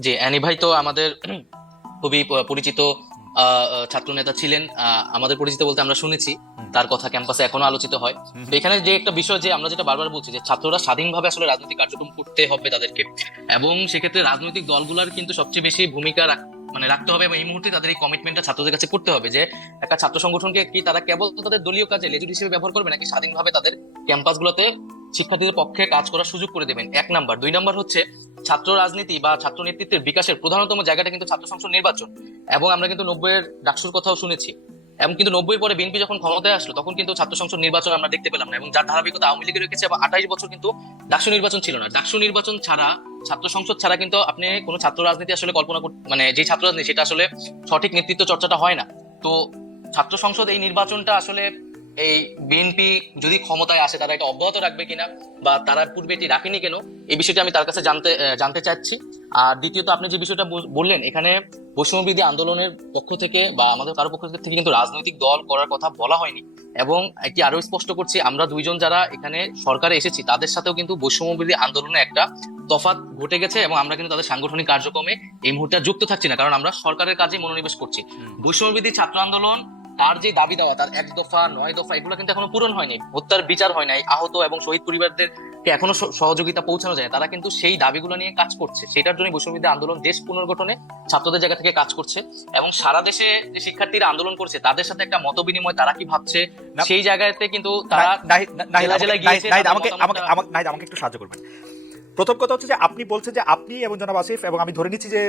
জি Annie ভাই তো আমাদের খুবই পরিচিত ছাত্র নেতা ছিলেন। আমাদের পরিচিত বলতে আমরা শুনেছি। তার কথা ক্যাম্পাসে এখনও আলোচিত হয়। তো এখানে যে একটা বিষয় যে আমরা যেটা বারবার বলছি যে ছাত্ররা স্বাধীনভাবে আসলে রাজনৈতিক কার্যক্রম করতে হবে তাদেরকে। এবং সেক্ষেত্রে রাজনৈতিক দলগুলোর কিন্তু সবচেয়ে বেশি ভূমিকা রাখ- মানে রাখতে হবে এবং এই মুহূর্তে তাদের এই কমিটমেন্টটা ছাত্রদের কাছে করতে হবে যে একটা ছাত্র সংগঠনকে কি তারা কেবল তাদের দলীয় কাজে লেজুর হিসেবে ব্যবহার করবে নাকি স্বাধীনভাবে তাদের ক্যাম্পাসগুলোতে শিক্ষার্থীদের পক্ষে কাজ করার সুযোগ করে দেবেন? এক নাম্বার। দুই নাম্বার হচ্ছে ছাত্র রাজনীতি বা ছাত্র নেতৃত্বের বিকাশের প্রধানতম জায়গাটা কিন্তু ছাত্র সংসদ নির্বাচন। এবং আমরা কিন্তু নব্বইয়ের ডাকসুর কথাও শুনেছি। এবং কিন্তু নব্বই পরে বিএনপি যখন ক্ষমতায় আসলো, তখন কিন্তু ছাত্র সংসদ নির্বাচন আমরা দেখতে পেলাম না। এবং যার ধারাবাহিকতা আওয়ামী লীগের রেখেছে এবং আঠাইশ বছর কিন্তু ডাকসু নির্বাচন ছিল না। ডাকসু নির্বাচন ছাড়া, ছাত্র সংসদ ছাড়া কিন্তু আপনি কোনো ছাত্র রাজনীতি আসলে কল্পনা মানে যে ছাত্র রাজনীতি, সেটা আসলে সঠিক নেতৃত্ব চর্চাটা হয় না। তো ছাত্র সংসদ এই নির্বাচনটা আসলে এই বিএনপি যদি ক্ষমতায় আসে তারা এটা অব্যাহত রাখবে কিনা বা তারা পূর্বে এটি রাখেনি কেন এই বিষয়টা আমি তার কাছে জানতে জানতে চাচ্ছি। আর দ্বিতীয়ত আপনি যে বিষয়টা বললেন এখানে বৈষম্যবিধি আন্দোলনের পক্ষ থেকে বা আমাদের কারও পক্ষ থেকে কিন্তু রাজনৈতিক দল করার কথা বলা হয়নি। এবং এটি আরও স্পষ্ট করছি আমরা দুইজন যারা এখানে সরকারে এসেছি তাদের সাথেও কিন্তু বৈষম্যবিধি আন্দোলনে একটা তফাৎ ঘটে গেছে এবং আমরা কিন্তু তাদের সাংগঠনিক কার্যক্রমে এই মুহূর্তে যুক্ত থাকছি না কারণ আমরা সরকারের কাজে মনোনিবেশ করছি। বৈষম্যবিধি ছাত্র আন্দোলন তার যে দাবি দেওয়া তার এক দফা নয় দফা এগুলো কিন্তু এখনও পূরণ হয়নি। হত্যার বিচার হয় নাই আহত এবং শহীদ পরিবারদেরকে এখনও সহযোগিতা পৌঁছানো যায় তারা কিন্তু সেই দাবিগুলো নিয়ে কাজ করছে। সেটার জন্য বৈষম্যবিধি আন্দোলন দেশ পুনর্গঠনে ছাত্রদের জায়গা থেকে কাজ করছে এবং সারা দেশে যে শিক্ষার্থীরা আন্দোলন করছে তাদের সাথে একটা মত বিনিময় তারা কি ভাবছে সেই জায়গাতে কিন্তু তারা আমাকে- আমাকে আমাকে একটু সাহায্য করবেন। প্রথম কথা হচ্ছে যে আপনি বলছেন যে আপনি এবং জনাব আসিফ এবং আমি ধরে নিচ্ছি যে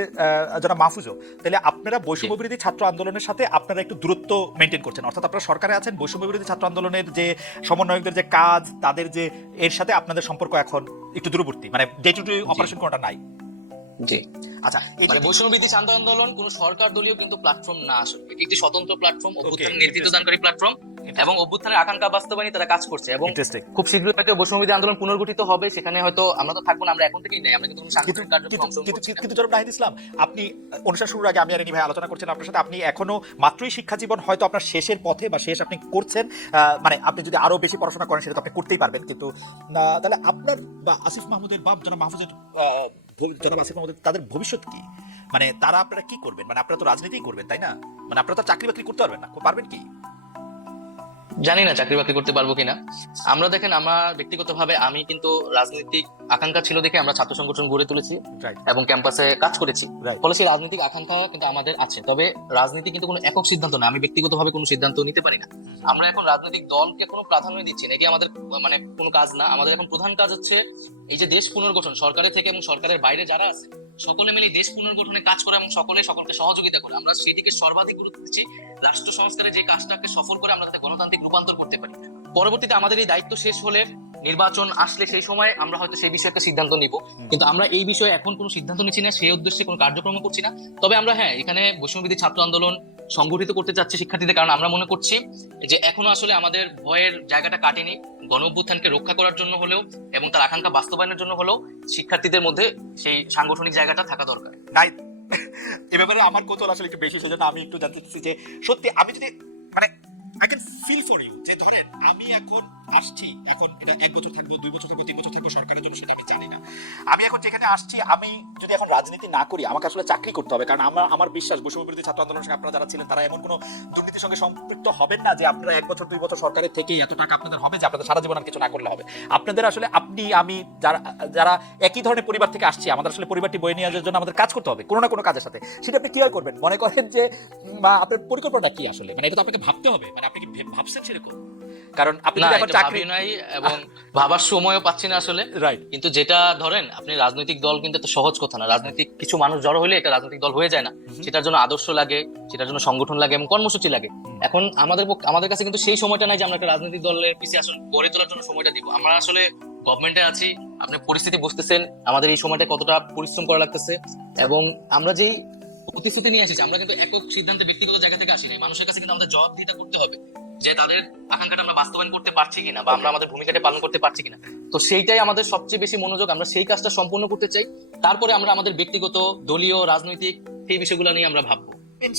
যারা জনাব মাহফুজও তাহলে আপনারা বৈষম্য বিরোধী ছাত্র আন্দোলনের সাথে আপনারা একটু দূরত্ব মেনটেন করছেন। অর্থাৎ আপনারা সরকারে আছেন বৈষম্য বিরোধী ছাত্র আন্দোলনের যে সমন্বয়কদের যে কাজ তাদের যে এর সাথে আপনাদের সম্পর্ক এখন একটু দূরবর্তী মানে ডে টু ডে অপারেশন কোনটা নাই। জি। আচ্ছা মানে বৈষম্যবিধি আন্দোলন কোন সরকার দলীয় কিন্তু প্ল্যাটফর্ম না আসলে। এটি একটি স্বতন্ত্র প্ল্যাটফর্ম অভ্যুত্থান নেতৃত্ব দানকারী প্ল্যাটফর্ম এবং অভ্যুত্থানের আকাঙ্ক্ষা বাস্তবায়নে তারা কাজ করছে এবং খুব শীঘ্রই হয়তো বৈষম্যবিধি আন্দোলন পুনর্গঠিত হবে। সেখানে হয়তো আমরা তো থাকব না আমরা এখন থেকেই নেই। আমরা কিন্তু কার্যক্রমে কিন্তু জনাব নাহিদ ইসলাম আপনি অনুষ্ঠান শুরুর আগে আমি আর ভাই আলোচনা করছেন আপনার সাথে। আপনি এখনও মাত্রই শিক্ষা জীবন হয়তো আপনার শেষের পথে বা শেষ আপনি করছেন মানে আপনি যদি আরও বেশি পড়াশোনা করেন সেটা তো আপনি করতেই পারবেন। কিন্তু তাহলে আপনার বা আসিফ মাহমুদের বা জনাব মাহফুজের তাদের ভবিষ্যৎ কি? মানে তারা আপনারা কি করবেন? মানে আপনারা তো রাজনীতি করবেন, তাই না? মানে আপনারা তো চাকরি বাকরি করতে পারবেন না। পারবেন কি? জানি না চাকরি বাকরি করতে পারব কিনা। আমরা দেখেন আমার ব্যক্তিগতভাবে আমি কিন্তু রাজনৈতিক আকাঙ্ক্ষা ছিল দেখে আমরা ছাত্র সংগঠন গড়ে তুলেছি এবং ক্যাম্পাসে কাজ করেছি। ফলে সেই রাজনৈতিক আকাঙ্ক্ষা কিন্তু আমাদের আছে। তবে রাজনীতি কিন্তু কোনো একক সিদ্ধান্ত না আমি ব্যক্তিগতভাবে কোনো সিদ্ধান্ত নিতে পারি না। আমরা এখন রাজনৈতিক দলকে কোনো প্রাধান্য দিচ্ছি না এটি আমাদের মানে কোনো কাজ না। আমাদের এখন প্রধান কাজ হচ্ছে এই যে দেশ পুনর্গঠন সরকারের থেকে এবং সরকারের বাইরে যারা আছে সকলে মিলে দেশ পুনর্গঠনে কাজ করে এবং সকলে সকলকে সহযোগিতা করে। আমরা সেটিকে সর্বাধিক গুরুত্ব দিচ্ছি। রাষ্ট্র সংস্কারে যে কাজটাকে সফল করে আমরা তাতে গণতান্ত্রিক রূপান্তর করতে পারি। পরবর্তীতে আমাদের এই দায়িত্ব শেষ হলে নির্বাচন আসলে সেই সময় আমরা হয়তো সেই বিষয়ে একটা সিদ্ধান্ত নিব। কিন্তু আমরা এই বিষয়ে এখন কোনো সিদ্ধান্ত নিচ্ছি না সেই উদ্দেশ্যে কোনো কার্যক্রম করছি না। তবে আমরা হ্যাঁ এখানে বৈষম্যবিধি ছাত্র আন্দোলন সংগঠিত করতে চাচ্ছি শিক্ষার্থীদের, কারণ আমরা মনে করছি যে এখনও আসলে আমাদের ভয়ের জায়গাটা কাটেনি। গণ অভ্যুত্থানকে রক্ষা করার জন্য হলেও এবং তার আকাঙ্ক্ষা বাস্তবায়নের জন্য হলেও শিক্ষার্থীদের মধ্যে সেই সাংগঠনিক জায়গাটা থাকা দরকার। এ ব্যাপারে আমার কৌতূহল আসলে একটু বেশি, সেজন্য আমি একটু জানতে চাচ্ছি যে সত্যি আমি যদি I can feel for you যে ধরেন, আমি এখন আসছি, এখন এটা এক বছর থাকব, দুই বছর থাকব, তিন বছর থাকব সরকারের জন্য, সেটা আমি জানি না। আমি এখন যেখানে আসছি, আমি যদি এখন রাজনীতি না করি, আমাকে আসলে চাকরি করতে হবে, কারণ আমার আমার বিশ্বাস বিরোধী ছাত্র আন্দোলনের সঙ্গে আপনারা যারা ছিলেন, তারা এমন কোনো দুর্নীতির সঙ্গে সম্পৃক্ত হবেন না যে আপনারা এক বছর, দুই বছর সরকারের থেকে এত টাকা আপনাদের হবে যে আপনাদের সারা জীবন আর কিছু না করলে হবে। আপনাদের আসলে, আপনি, আমি, যারা যারা একই ধরনের পরিবার থেকে আসছি, আমাদের আসলে পরিবারটি বয়ে নিয়ে যাওয়ার জন্য আমাদের কাজ করতে হবে, কোনো না কোনো কাজের সাথে। সেটা আপনি কীভাবে করবেন? মনে করেন যে আপনার পরিকল্পনাটা কি আসলে? মানে এটা তো আপনাকে ভাবতে হবে। মানে আপনি কি ভাবছেন সেরকম? কারণ আপনি যদি এখন চাকরি নাই এবং ভাবার সময়ও পাচ্ছি না আসলে। রাইট কিন্তু যেটা ধরেন আপনি রাজনৈতিক দল কিন্তু এত সহজ কথা না। রাজনৈতিক কিছু মানুষ জড়ো হলে এটা রাজনৈতিক দল হয়ে যায় না। সেটার জন্য আদর্শ লাগে সেটার জন্য সংগঠন লাগে এবং কর্মসূচি লাগে। এখন আমাদের পক্ষ- আমাদের কাছে কিন্তু সেই সময়টা নাই যে আমরা একটা রাজনৈতিক দলের পিছিয়ে আসলে গড়ে তোলার জন্য সময়টা দিব। আমরা আসলে গভর্নমেন্টে আছি আপনি পরিস্থিতি বুঝতেছেন আমাদের এই সময়টা কতটা পরিশ্রম করা লাগতেছে। এবং আমরা যেই প্রতিশ্রুতি নিয়ে এসেছি। আমরা কিন্তু একক সিদ্ধান্তে ব্যক্তিগত জায়গা থেকে আসি নাই মানুষের কাছে কিন্তু আমাদের জবাবদিহিতা করতে হবে যে তাদের আকাঙ্ক্ষাটা আমরা বাস্তবায়ন করতে পারছি কিনা বা আমরা আমাদের ভূমিকাটা পালন করতে পারছি কিনা। তো সেইটাই আমাদের সবচেয়ে বেশি মনোযোগ। আমরা সেই কাজটা সম্পূর্ণ করতে চাই। তারপরে আমরা আমাদের ব্যক্তিগত, দলীয়, রাজনৈতিক সেই বিষয়গুলো নিয়ে আমরা ভাববো।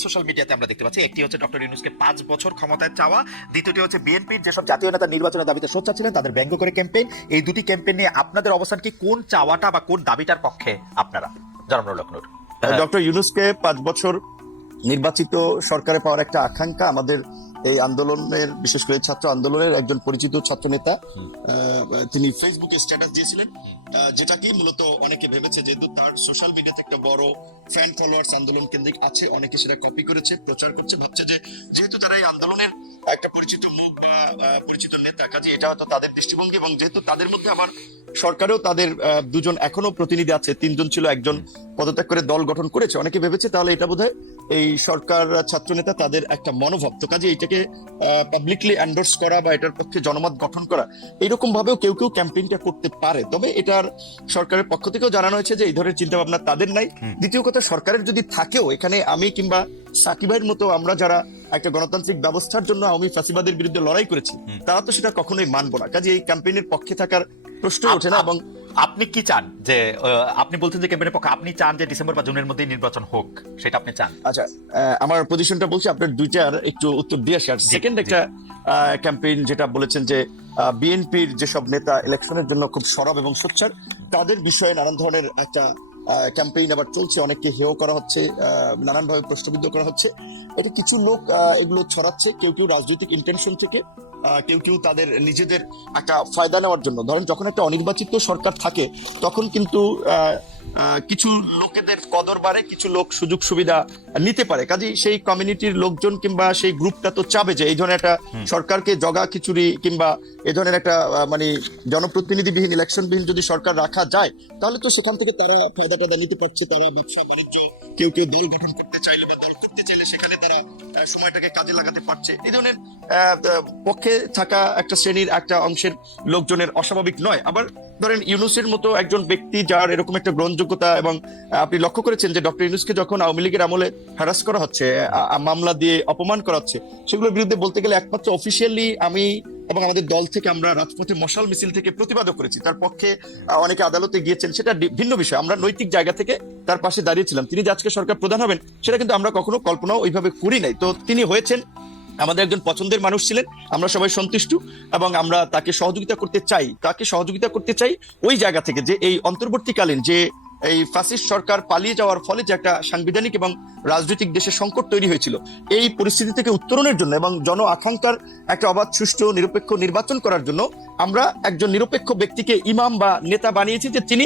সোশ্যাল মিডিয়াতে আমরা দেখতে পাচ্ছি, একটি হচ্ছে ডক্টর ইউনুসকে পাঁচ বছর ক্ষমতায় চাওয়া, দ্বিতীয়টি হচ্ছে বিএনপির যেসব জাতীয় নেতা নির্বাচনের দাবিতে সোচ্চা ছিলেন, তাদের ব্যঙ্গ করে ক্যাম্পেইন। এই দুটি ক্যাম্পেইন নিয়ে আপনাদের অবস্থান কি? কোন চাওয়াটা বা কোন দাবিটার পক্ষে আপনারা। ডক্টর ইউনুসকে পাঁচ বছর নির্বাচিত সরকারে পাওয়ার একটা আকাঙ্ক্ষা আমাদের এই আন্দোলনের বিশেষ করে ছাত্র আন্দোলনের একজন পরিচিত ছাত্র নেতা তিনি ফেসবুকে স্ট্যাটাস দিয়েছিলেন আহ, যেটাকে মূলত অনেকে ভেবেছে যেহেতু তার সোশ্যাল মিডিয়াতে একটা বড় ফ্যান ফলোয়ার্স আন্দোলন কেন্দ্রিক আছে অনেকে সেটা কপি করেছে প্রচার করছে ভাবছে যে যেহেতু তারা এই আন্দোলনের একটা পরিচিত মুখ বা পরিচিত নেতা কাজে এটা হয়তো তাদের দৃষ্টিভঙ্গি এবং যেহেতু তাদের মধ্যে আবার সরকারেও তাদের দুজন এখনও প্রতিনিধি আছে তিনজন ছিল একজন পদত্যাগ করে দল গঠন করেছে। অনেকে ভেবেছে তাহলে এটা বোধহয় এই সরকার ছাত্র নেতা তাদের একটা মনোভাব। তো কাজে এটাকে পাবলিকলি এন্ডোর্স করা বা এটার পক্ষে জনমত গঠন করা এইরকম ভাবেও কেউ কেউ ক্যাম্পেইনটা করতে পারে। তবে এটার সরকারের পক্ষ থেকেও জানানো হয়েছে যে এই ধরনের চিন্তা ভাবনা তাদের নাই। দ্বিতীয় কথা সরকারের যদি থাকেও এখানে আমি কিংবা সাকিবের মতো আমরা যারা একটা গণতান্ত্রিক ব্যবস্থার জন্য আমি ফাঁসিবাদের বিরুদ্ধে লড়াই করেছি তারা তো সেটা কখনোই মানবো না। কাজে এই ক্যাম্পেইনের পক্ষে থাকার প্রশ্ন উঠে ওঠে না এবং আপনি কি চান? যে আপনি বলছেন যে ক্যাম্পেনের পক্ষে আপনি চান যে ডিসেম্বর বা জুনের মধ্যে নির্বাচন হোক সেটা আপনি চান? আচ্ছা আমার পজিশনটা বলছি আপনার দুইটার একটু উত্তর দিয়ে আসি। আর সেকেন্ড একটা ক্যাম্পেইন যেটা বলেছেন যে বিএনপির যেসব নেতা ইলেকশনের জন্য খুব সরব এবং সোচ্চার তাদের বিষয়ে নানান ধরনের একটা ক্যাম্পেইন আবার চলছে, অনেককে হেয় করা হচ্ছে নানানভাবে প্রশ্নবিদ্ধ করা হচ্ছে। এটা কিছু লোক এগুলো ছড়াচ্ছে, কেউ কেউ রাজনৈতিক ইন্টেনশন থেকে কেউ কেউ তাদের নিজেদের একটা ফায়দা নেওয়ার জন্য। ধরেন, যখন একটা অনির্বাচিত সরকার থাকে, তখন কিন্তু কিছু লোকেদের কদর বাড়ে কিছু লোক সুযোগ সুবিধা নিতে পারে। কাজেই সেই কমিউনিটির লোকজন কিংবা সেই গ্রুপটা তো চাবে যে এই ধরনের একটা সরকারকে জগা খিচুড়ি কিংবা এই ধরনের একটা মানে জনপ্রতিনিধিবিহীন ইলেকশনবিহীন যদি সরকার রাখা যায় তাহলে তো সেখান থেকে তারা ফায়দা টায়দা নিতে পারছে তারা ব্যবসা বাণিজ্য কেউ কেউ দল গঠন করতে চাইলে বা দল করতে চাইলে সেখানে তারা সময়টাকে কাজে লাগাতে পারছে। এই ধরনের পক্ষে থাকা একটা শ্রেণির একটা অংশের লোকজনের অস্বাভাবিক নয়। আবার ধরেন ইউনুসের মতো একজন ব্যক্তি যার এরকম একটা গ্রহণযোগ্যতা এবং আপনি লক্ষ্য করেছেন যে ডক্টর ইউনুসকে যখন আওয়ামী লীগের আমলে হ্যারাস করা হচ্ছে মামলা দিয়ে অপমান করা হচ্ছে, সেগুলোর বিরুদ্ধে বলতে গেলে একমাত্র অফিসিয়ালি আমি এবং আমাদের দল থেকে আমরা রাজপথে মশাল মিছিল থেকে প্রতিবাদও করেছি। তার পক্ষে অনেকে আদালতে গিয়েছেন, সেটা ভিন্ন বিষয়। আমরা নৈতিক জায়গা থেকে তার পাশে দাঁড়িয়েছিলাম। তিনি যে আজকে সরকার প্রধান হবেন, সেটা কিন্তু আমরা কখনো কল্পনাও ওইভাবে করি নাই। তো তিনি হয়েছেন আমাদের একজন পছন্দের মানুষ ছিলেন, আমরা সবাই সন্তুষ্ট এবং আমরা তাকে সহযোগিতা করতে চাই, তাকে সহযোগিতা করতে চাই ওই জায়গা থেকে যে এই অন্তর্বর্তীকালীন যে এই ফ্যাসিস্ট সরকার পালিয়ে যাওয়ার ফলে যে একটা সাংবিধানিক এবং রাজনৈতিক দেশে সংকট তৈরি হয়েছিল, এই পরিস্থিতি থেকে উত্তরণের জন্য এবং জন আকাঙ্ক্ষার একটা অবাধ, সুষ্ঠু, নিরপেক্ষ নির্বাচন করার জন্য আমরা একজন নিরপেক্ষ ব্যক্তিকে ইমাম বা নেতা বানিয়েছি যে তিনি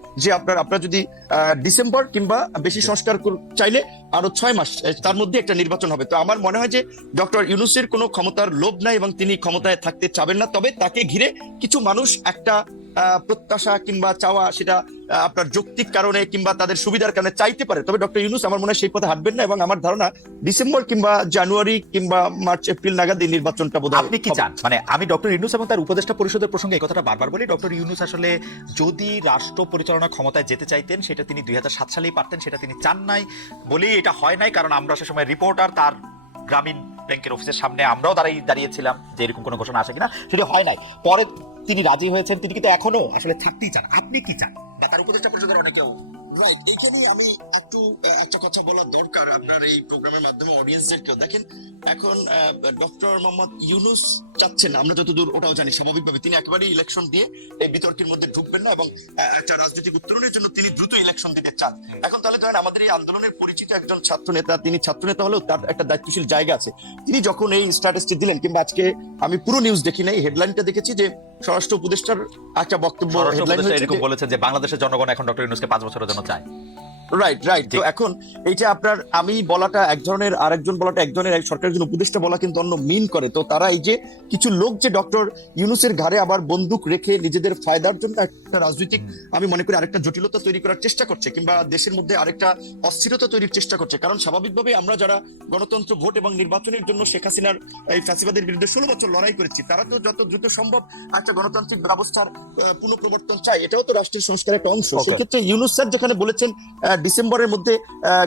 যে আপনার আপনার যদি আহ, ডিসেম্বর কিংবা বেশি সংস্কার কর- চাইলে আরও ছয় মাস তার মধ্যে একটা নির্বাচন হবে। তো আমার মনে হয় যে ডক্টর ইউনুসের কোনো ক্ষমতার লোভ নাই এবং তিনি ক্ষমতায় থাকতে চাবেন না তবে তাকে ঘিরে কিছু মানুষ একটা প্রত্যাশা কিংবা চাওয়া সেটা আপনার যৌক্তিক কারণে কিংবা তাদের সুবিধার কারণে চাইতে পারে। তবে ডক্টর ইউনুস আমার মনে হয় সেই পথে হাঁটবেন না এবং আমার ধারণা ডিসেম্বর কিংবা জানুয়ারি কিংবা মার্চ এপ্রিল নাগাদ এই নির্বাচনটা বোধ আপনি কি চান? মানে আমি ডক্টর ইউনুস এবং তার উপদেষ্টা পরিষদের প্রসঙ্গে এই কথাটা বারবার বলি। ডক্টর ইউনুস আসলে যদি রাষ্ট্র পরিচালনা ক্ষমতায় যেতে চাইতেন সেটা তিনি দুই হাজার সাত সালেই পারতেন সেটা তিনি চান নাই বলেই এটা হয় নাই। কারণ আমরা সে সময় রিপোর্টার তার গ্রামীণ ব্যাংকের অফিসের সামনে আমরাও দাঁড়িয়ে দাঁড়িয়েছিলাম যে এরকম কোনো ঘোষণা আসে কিনা সেটা হয় নাই। পরে তিনি রাজি হয়েছেন, তিনি কিন্তু এখনও আসলে থাকতেই চান আপনি কি চান তার উপদেষ্টা পরিষদের অনেকেও। রাইট এখানে আমি একটু একটা কথা বলা দরকার আপনার এই প্রোগ্রামের মাধ্যমে অডিয়েন্সদেরকেও দেখেন, এখন ডক্টর মোহাম্মদ ইউনুস চাচ্ছেন, আমরা যতদূর ওটাও জানি, স্বাভাবিকভাবে তিনি একেবারেই ইলেকশন দিয়ে এই বিতর্কের মধ্যে ঢুকবেন না এবং একটা রাজনৈতিক উত্তরণের জন্য তিনি দ্রুত ইলেকশন দিতে চান। এখন তাহলে ধরেন, আমাদের এই আন্দোলনের পরিচিত একজন ছাত্র নেতা তিনি ছাত্র নেতা হলেও তার একটা দায়িত্বশীল জায়গা আছে। তিনি যখন এই স্ট্যাটাসটি দিলেন, কিংবা আজকে আমি পুরো নিউজ দেখি নাই হেডলাইনটা দেখেছি যে স্বরাষ্ট্র উপদেষ্টার একটা বক্তব্য এরকম বলেছে বলেছেন যে বাংলাদেশের জনগণ এখন ডক্টর ইউনুসকে পাঁচ বছরের জন্য চায়। রাইট রাইট তো। এখন এইটা আপনার আমি বলাটা এক ধরনের আরেকজন বলাটা একজনের এক সরকারের একজন উপদেষ্টা বলা কিন্তু অন্য মিন করে তো তারা এই যে কিছু লোক যে ডক্টর ইউনুসের ঘাড়ে আবার বন্দুক রেখে নিজেদের ফায়দার জন্য একটা রাজনৈতিক আমি মনে করি আরেকটা জটিলতা তৈরি করার চেষ্টা করছে কিংবা দেশের মধ্যে আরেকটা অস্থিরতা তৈরির চেষ্টা করছে কারণ স্বাভাবিকভাবে আমরা যারা গণতন্ত্র ভোট এবং নির্বাচনের জন্য শেখ হাসিনার এই ফ্যাসিবাদের বিরুদ্ধে ষোলো বছর লড়াই করেছি তারা তো যত দ্রুত সম্ভব একটা গণতান্ত্রিক ব্যবস্থার পুনঃপ্রবর্তন চায় এটাও তো রাষ্ট্রের সংস্কারের একটা অংশ. সেক্ষেত্রে ইউনুস স্যার যেখানে বলেছেন ডিসেম্বরের মধ্যে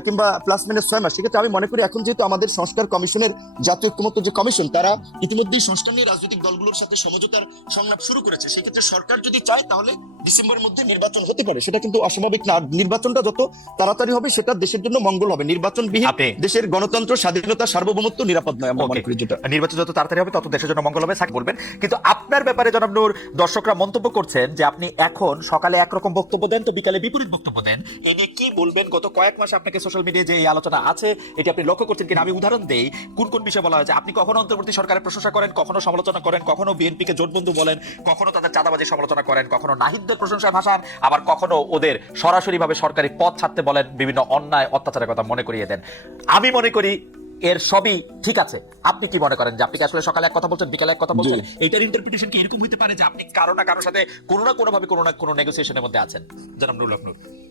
কিংবা প্লাস মাইনাস ছয় মাস সেক্ষেত্রে আমি মনে করি এখন যেহেতু আমাদের সংস্কার কমিশনের জাতীয় ঐক্যমত্য যে কমিশন তারা ইতিমধ্যেই সংস্কার নিয়ে রাজনৈতিক দলগুলোর সাথে সমঝোতার সংলাপ শুরু করেছে। সেক্ষেত্রে সরকার যদি চায় তাহলে ডিসেম্বরের মধ্যে নির্বাচন হতে পারে। সেটা কিন্তু অস্বাভাবিক না। নির্বাচনটা যত তাড়াতাড়ি হবে সেটা দেশের জন্য মঙ্গল হবে। নির্বাচনবিহীন আপনি- দেশের গণতন্ত্র স্বাধীনতা সার্বভৌমত্ব নিরাপদ নয় আমরা মনে করি যেটা। নির্বাচন যত তাড়াতাড়ি হবে তত দেশের জন্য মঙ্গল হবে সাক বলবেন। কিন্তু আপনার ব্যাপারে জনাব নূর দর্শকরা মন্তব্য করছেন যে আপনি এখন সকালে একরকম বক্তব্য দেন তো বিকালে বিপরীত বক্তব্য দেন। এ নিয়ে কি বলবেন গত কয়েক মাস আপনাকে সোশ্যাল মিডিয়ায় যে এই আলোচনা আছে এটি আপনি লক্ষ্য করছেন কিনা? আমি উদাহরণ দেই কোন কোন বিষয় বলা হয়েছে? আপনি কখনো অন্তর্বর্তী সরকারের প্রশংসা করেন কখনো সমালোচনা করেন কখনো বিএনপিকে জোটবন্ধু বলেন কখনো তাদের চাঁদাবাজি সমালোচনা করেন কখনো নাহিদদের প্রশংসা ভাষান আবার কখনো ওদের সরাসরিভাবে সরকারি পদ ছাড়তে বলেন বিভিন্ন অন্যায় অত্যাচারের কথা মনে করিয়ে দেন। আমি মনে করি এর সবই ঠিক আছে। আপনি কি মনে করেন যে আপনি আসলে সকালে এক কথা বলছেন বিকালে এক কথা বলছেন? এইটার ইন্টারপ্রিটেশন কি এরকম হতে পারে যে আপনি কারও না কারোর সাথে কোনো না কোনো ভাবে কোনো না কোনো নেগোসিয়েশনের মধ্যে আছেন? জনাব নুরুল হক নূর। Right, right.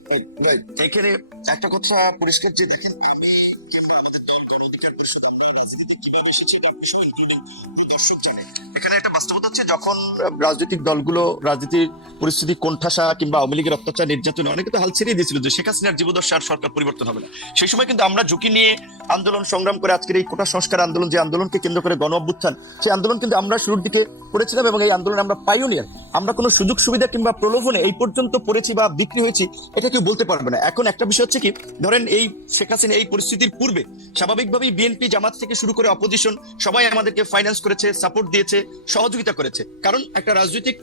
এখানে একটা কথা পরিষ্কার যে দেখেন আমি কিংবা আমাদের দরকার অধিকার পরিষদ আমরা রাজনীতি কীভাবে এসেছি, এটা আপনি সবাই দর্শক জানেন এখানে একটা বাস্তবতা হচ্ছে যখন রাজনৈতিক দলগুলো রাজনীতির পরিস্থিতি, কোণঠাসা কিংবা আওয়ামী লীগের অত্যাচার, নির্যাতন, অনেকে তো হাল ছেড়ে দিয়েছিল যে শেখ হাসিনার জীবদশা আর সরকার পরিবর্তন হবে না। সেই সময় কিন্তু আমরা ঝুঁকি নিয়ে আন্দোলন সংগ্রাম করে আজকের এই কোটা সংস্কার আন্দোলন, যে আন্দোলনকে কেন্দ্র করে গণ অভ্যুত্থান, সেই আন্দোলন কিন্তু আমরা শুরুর দিকে করেছিলাম এবং এই আন্দোলনে আমরা পাইওনিয়ার। আমরা কোনো সুযোগ সুবিধা কিংবা প্রলোভনে এই পর্যন্ত পড়েছি বা বিক্রি হয়েছি, এটা কেউ বলতে পারবে না। এখন একটা বিষয় হচ্ছে কি, ধরেন এই শেখ হাসিনা এই পরিস্থিতির পূর্বে স্বাভাবিকভাবেই বিএনপি জামাত থেকে শুরু করে অপোজিশন সবাই আমাদেরকে ফাইন্যান্স করেছে। সাপোর্ট দিয়েছে, সহযোগিতা করেছে। কারণ একটা রাজনৈতিক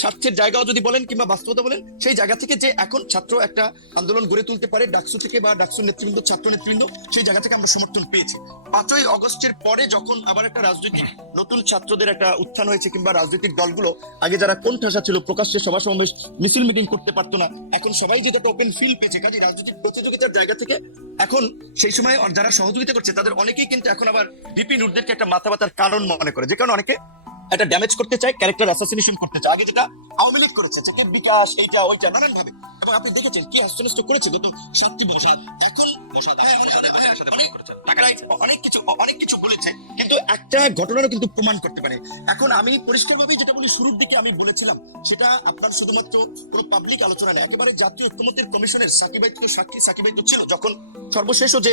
স্বার্থের জায়গাও যদি বলেন কিংবা বাস্তবতা বলেন, সেই জায়গা থেকে যে এখন ছাত্র একটা আন্দোলন গড়ে তুলতে পারে ডাকসু থেকে বা ডাকসু নেতৃবৃন্দ, ছাত্র নেতৃবৃন্দ, সেই জায়গা থেকে আমরা সমর্থন পেয়েছি। পাঁচই অগস্টের পরে যখন আবার একটা রাজনৈতিক, নতুন ছাত্রদের একটা উত্থান হয়েছে কিংবা রাজনৈতিক দলগুলো, আগে যারা কোন ঠাসা ছিল, প্রকাশ্যে সভা সমাবেশ, মিছিল মিটিং করতে পারতো না, এখন সবাই যেটা ওপেন ফিল পেয়েছে কাজে রাজনৈতিক প্রতিযোগিতার জায়গা থেকে এখন সেই সময় যারা সহযোগিতা করছে তাদের অনেকেই কিন্তু এখন আবার বিপিন নুরদেরকে একটা মাথা ব্যথার কারণ মনে করে যে কারণে অনেকে একটা ড্যামেজ করতে চায় ক্যারেক্টার অ্যাসোসিয়েশন করতে চায় আগে যেটা আওয়ামী লীগ করেছে যে বিকাশ এইটা ওইটা নানান ভাবে এবং আপনি দেখেছেন কি হস্তনষ্ট করেছে গত সাতটি বসাদ এখন হ্যাঁ, অনেক কিছু অনেক কিছু বলেছে কিন্তু একটা ঘটনারও কিন্তু প্রমাণ করতে পারে। এখন আমি পরিষ্কারভাবেই যেটা বলি, শুরুর দিকে আমি বলেছিলাম, সেটা আপনার শুধুমাত্র কোনো পাবলিক আলোচনা নেই একেবারে জাতীয় ঐক্যমত্যের কমিশনের সাকিবাই তো সাক্ষী সাকিবাই তো ছিল, যখন সর্বশেষও যে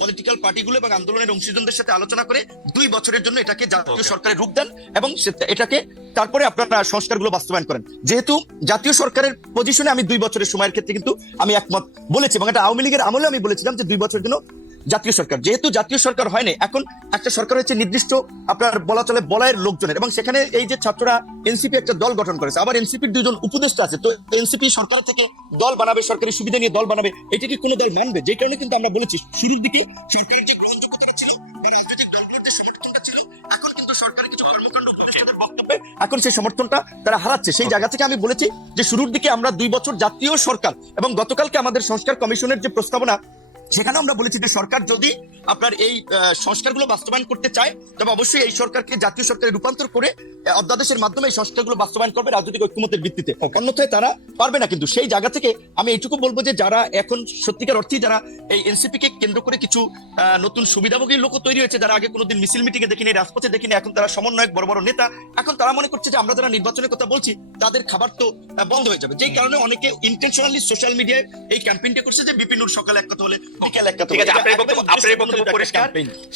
পলিটিক্যাল পার্টিগুলো এবং আন্দোলনের অংশীজনদের সাথে আলোচনা করে দুই বছরের জন্য এটাকে জাতীয় সরকারের রূপ দেন এবং এটাকে তারপরে আপনারা সংস্কারগুলো বাস্তবায়ন করেন। যেহেতু জাতীয় সরকারের পজিশনে আমি দুই বছরের সময়ের ক্ষেত্রে কিন্তু আমি একমত বলেছি এবং এটা আওয়ামী লীগের আমলে আমি বলেছিলাম যে দুই বছরের জন্য জাতীয় সরকার। যেহেতু জাতীয় সরকার হয়নি, এখন একটা সরকার হচ্ছে নির্দিষ্ট আপনার বলা চলে বলায়ের লোকজনের। এবং সেখানে এই যে ছাত্ররা এনসিপি একটা দল গঠন করেছে, আবার এনসিপির দুজন উপদেষ্টা আছে, তো এনসিপি সরকার থেকে দল বানাবে, সরকারি সুবিধা নিয়ে দল বানাবে, এটা কি কোনো দল মানবে? যে কারণে কিন্তু আমরা বলেছি, শুরুর দিকে সরকারের যে গ্রহণযোগ্যতা ছিল রাজনৈতিক দলগুলোর সমর্থনটা ছিল, এখন কিন্তু সরকারের কিছু কর্মকাণ্ড বক্তব্যে এখন সেই সমর্থনটা তারা হারাচ্ছে। সেই জায়গা থেকে আমি বলেছি যে শুরুর দিকে আমরা দুই বছর জাতীয় সরকার এবং গতকালকে আমাদের সংস্কার কমিশনের যে প্রস্তাবনা সেখানে আমরা বলেছি যে সরকার যদি আপনার এই সংস্কারগুলো বাস্তবায়ন করতে চায়, তবে অবশ্যই এই সরকারকে জাতীয় সরকারে রূপান্তর করে অধ্যাদেশের মাধ্যমে এই সংস্কারগুলো বাস্তবায়ন করবে রাজনৈতিক ঐক্যমতের ভিত্তিতে। অন্যথায় তারা পারবে না কিন্তু সেই জায়গা থেকে আমি এইটুকু বলব যে যারা এখন সত্যিকার অর্থেই যারা এই এনসিপি কে কেন্দ্র করে কিছু নতুন সুবিধাভোগী লোক তৈরি হয়েছে যারা আগে কোনোদিন মিছিল মিটিং এ দেখিনি রাজপথে দেখিনি এখন তারা সমন্বয়ক বড় বড় নেতা এখন তারা মনে করছে যে আমরা যারা নির্বাচনের কথা বলছি তাদের খাবার তো বন্ধ হয়ে যাবে। যেই কারণে অনেকে ইন্টেনশনালি সোশ্যাল মিডিয়ায় এই ক্যাম্পেইনটা করছে যে বিপিনুর সকালে এক কথা হলে বিকেল এক কথা।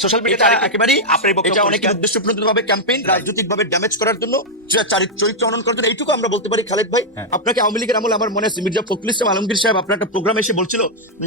সোশ্যাল মিডিয়াতে একেবারেই আপনার পরিষ্কার। উদ্দেশ্যপ্রণোদিত ভাবে ক্যাম্পেইন রাজনৈতিক ভাবে ড্যামেজ করার জন্য চরিত্র হনন করার জন্য এইটুকু আমরা বলতে পারি। খালেদ ভাই হ্যাঁ। আপনাকে আওয়ামী লীগের আমল আমার মনে আছে মির্জা ফখরুল ইসলাম আলমগীর সাহেব আপনার একটা প্রোগ্রাম এসে বলছিল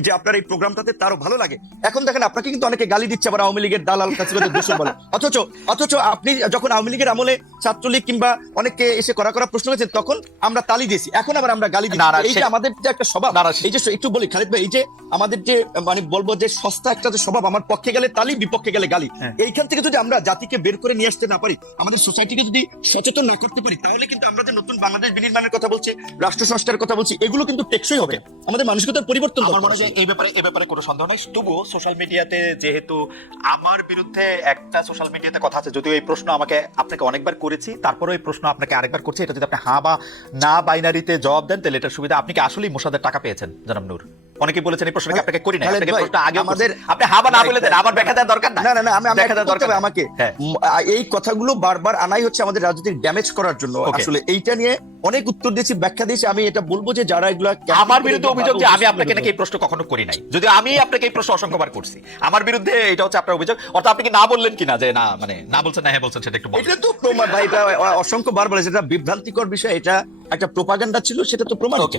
যে আপনার এই প্রোগ্রামটাতে তারও ভালো লাগে। এখন দেখেন আপনাকে কিন্তু অনেকে গালি দিচ্ছে আবার আওয়ামী লীগের দালাল কাছিবাদের দোষর বলে। অথচ অথচ আপনি যখন আওয়ামী লীগের আমলে ছাত্রলীগ কিংবা অনেককে এসে করা করা প্রশ্ন করেছেন তখন আমরা তালি দিয়েছি। এখন আবার আমরা গালি দিচ্ছি। না, এই যে আমাদের যে একটা স্বভাব এই যে একটু বলি খালিদ ভাই এই যে আমাদের যে মানে বলব যে সস্তা একটা যে স্বভাব আমার পক্ষে গেলে তালি বিপক্ষে গেলে গালি। হ্যাঁ। এইখান থেকে যদি আমরা জাতিকে বের করে নিয়ে আসতে না পারি আমাদের সোসাইটিকে যদি সচেতন না করতে পারি তাহলে কিন্তু আমরা যে নতুন বাংলাদেশ বিনির্মাণের কথা বলছি রাষ্ট্র সংস্কারের কথা বলছি এগুলো কিন্তু টেকসই হবে। আমাদের মানসিকতার পরিবর্তন আমার মনে হয় এই ব্যাপারে এই ব্যাপারে কোনো সন্দেহ নাই। তবুও সোশ্যাল মিডিয়াতে যেহেতু আমার বিরুদ্ধে একটা সোশ্যাল মিডিয়াতে কথা আছে যদিও এই প্রশ্ন আমাকে আপনাকে অনেকবার করেছি তারপরে এই প্রশ্ন আপনাকে আরেকবার করছি। এটা যদি আপনি হ্যাঁ বা না বাইনারিতে জবাব দেন তাহলে এটার সুবিধা আপনি কি আসলেই মোসাদের টাকা পেয়েছেন জনাব নূর? অনেকে বলেছেন এই প্রশ্নকে আপনাকে করি খালেদ আপনাকে প্রশ্ন আগে আমাদের- আপনি হ্যাঁ বা না বলে দেন আমার ব্যাখ্যা দেওয়ার দরকার না না না আমি একটা দেওয়ার দরকার আমাকে। হ্যাঁ। এই কথাগুলো বারবার আনাই হচ্ছে আমাদের রাজনীতির ড্যামেজ করার জন্য। আসলে এইটা নিয়ে অনেক উত্তর দিয়েছি ব্যাখ্যা দিয়েছি। আমি এটা বলব যে যারা এগুলা আমার বিরুদ্ধে অভিযোগ যে আমি আপনাকে নাকি এই প্রশ্ন কখনো করি নাই। যদি আমি আপনাকে এই প্রশ্ন অসংখ্যবার করছি। আমার বিরুদ্ধে এটা হচ্ছে আপনার অভিযোগ। অর্থাৎ আপনি কি না বললেন কিনা? যে না মানে না বলছেন না হ্যাঁ বলছেন সেটা একটু বলুন। এটা তো প্রমাণ ভাই এটা অসংখ্য বার বলেছে। এটা বিভ্রান্তিকর বিষয়। এটা একটা প্রোপাগান্ডা ছিল সেটা তো প্রমাণ। Okay.